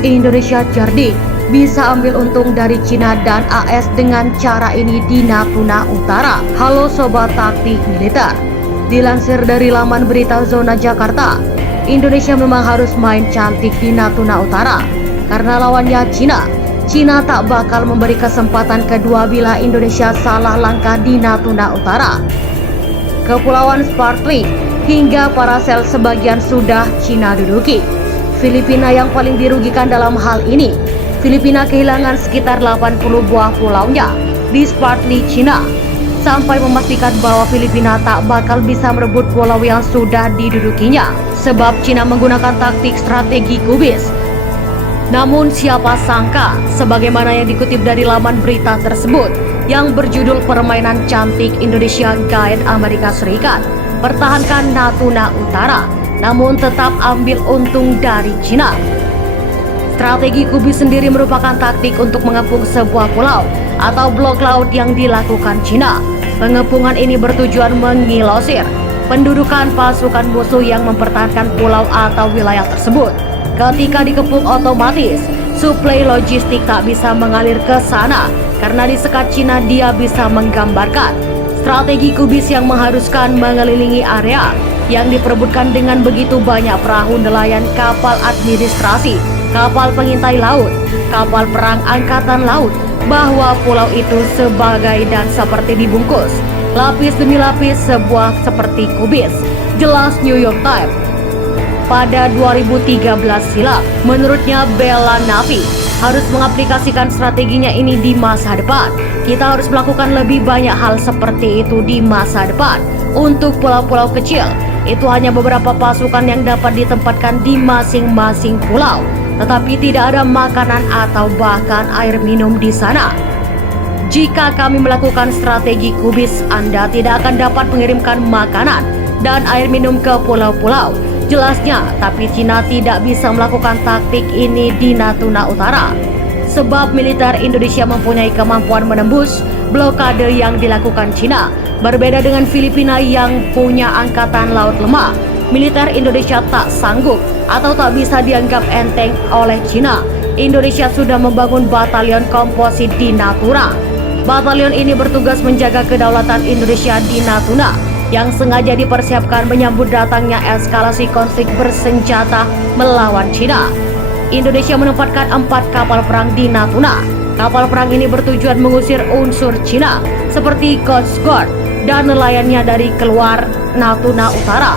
Indonesia cerdik, bisa ambil untung dari Cina dan AS dengan cara ini di Natuna Utara. Halo Sobat Taktik Militer. Dilansir dari laman berita Zona Jakarta, Indonesia memang harus main cantik di Natuna Utara karena lawannya Cina. Cina tak bakal memberi kesempatan kedua bila Indonesia salah langkah di Natuna Utara. Kepulauan Spratly hingga Paracel sebagian sudah Cina duduki. Filipina yang paling dirugikan dalam hal ini. Filipina kehilangan sekitar 80 buah pulaunya di Spratly, Cina, sampai memastikan bahwa Filipina tak bakal bisa merebut pulau yang sudah didudukinya, sebab Cina menggunakan taktik strategi kubis. Namun siapa sangka, sebagaimana yang dikutip dari laman berita tersebut yang berjudul Permainan Cantik Indonesia Guide Amerika Serikat, pertahankan Natuna Utara, namun tetap ambil untung dari Cina. Strategi kubis sendiri merupakan taktik untuk mengepung sebuah pulau atau blok laut yang dilakukan Cina. Pengepungan ini bertujuan mengilosir pendudukan pasukan musuh yang mempertahankan pulau atau wilayah tersebut. Ketika dikepung, otomatis suplai logistik tak bisa mengalir ke sana karena disekat Cina. Dia bisa menggambarkan strategi kubis yang mengharuskan mengelilingi area yang diperebutkan dengan begitu banyak perahu nelayan, kapal administrasi, kapal pengintai laut, kapal perang angkatan laut, bahwa pulau itu sebagai dan seperti dibungkus lapis demi lapis sebuah seperti kubis. Jelas New York Times pada 2013 silam. Menurutnya Bella Navi harus mengaplikasikan strateginya ini di masa depan. Kita harus melakukan lebih banyak hal seperti itu di masa depan. Untuk pulau-pulau kecil, itu hanya beberapa pasukan yang dapat ditempatkan di masing-masing pulau, tetapi tidak ada makanan atau bahkan air minum di sana. Jika kami melakukan strategi kubis, Anda tidak akan dapat mengirimkan makanan dan air minum ke pulau-pulau, jelasnya. Tapi Cina tidak bisa melakukan taktik ini di Natuna Utara, sebab militer Indonesia mempunyai kemampuan menembus blokade yang dilakukan Cina. Berbeda dengan Filipina yang punya angkatan laut lemah, militer Indonesia tak sanggup atau tak bisa dianggap enteng oleh Cina. Indonesia sudah membangun batalion komposit di Natuna. Batalion ini bertugas menjaga kedaulatan Indonesia di Natuna, yang sengaja dipersiapkan menyambut datangnya eskalasi konflik bersenjata melawan Cina. Indonesia menempatkan 4 kapal perang di Natuna. Kapal perang ini bertujuan mengusir unsur Cina seperti Coast Guard dan nelayannya dari keluar Natuna Utara.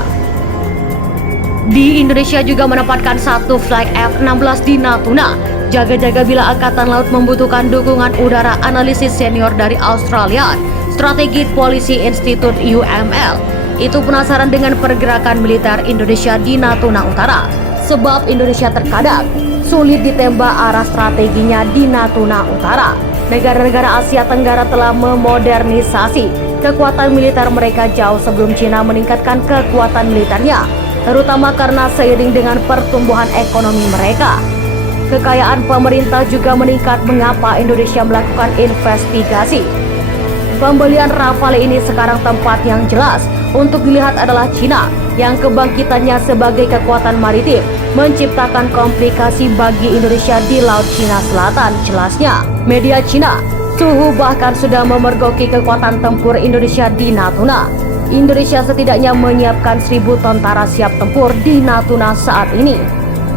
Di Indonesia juga menempatkan 1 flag F-16 di Natuna, jaga-jaga bila angkatan laut membutuhkan dukungan udara. Analisis senior dari Australia Strategic Policy Institute UML itu penasaran dengan pergerakan militer Indonesia di Natuna Utara, sebab Indonesia terkadang sulit ditembak arah strateginya di Natuna Utara. Negara-negara Asia Tenggara telah memodernisasi kekuatan militer mereka jauh sebelum Cina meningkatkan kekuatan militernya, terutama karena seiring dengan pertumbuhan ekonomi mereka. Kekayaan pemerintah juga meningkat. Mengapa Indonesia melakukan investigasi pembelian Rafale ini sekarang? Tempat yang jelas untuk dilihat adalah Cina, yang kebangkitannya sebagai kekuatan maritim menciptakan komplikasi bagi Indonesia di Laut Cina Selatan. Jelasnya, media Cina, suhu bahkan sudah memergoki kekuatan tempur Indonesia di Natuna. Indonesia setidaknya menyiapkan 1.000 tentara siap tempur di Natuna saat ini.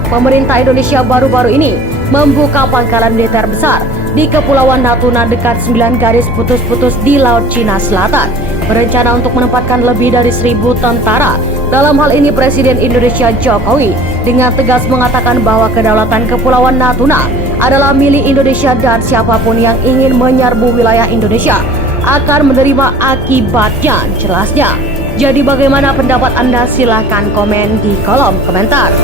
Pemerintah Indonesia baru-baru ini membuka pangkalan militer besar di Kepulauan Natuna dekat 9 garis putus-putus di Laut Cina Selatan, berencana untuk menempatkan lebih dari 1.000 tentara. Dalam hal ini Presiden Indonesia Jokowi dengan tegas mengatakan bahwa kedaulatan Kepulauan Natuna adalah milik Indonesia dan siapapun yang ingin menyerbu wilayah Indonesia akan menerima akibatnya, jelasnya. Jadi bagaimana pendapat Anda? Silahkan komen di kolom komentar.